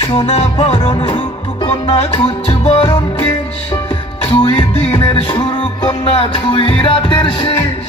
সোনা বরণ রূপ কন্যা কুচ বরণ কেশ, তুই দিনের শুরু কন্যা তুই রাতের শেষ।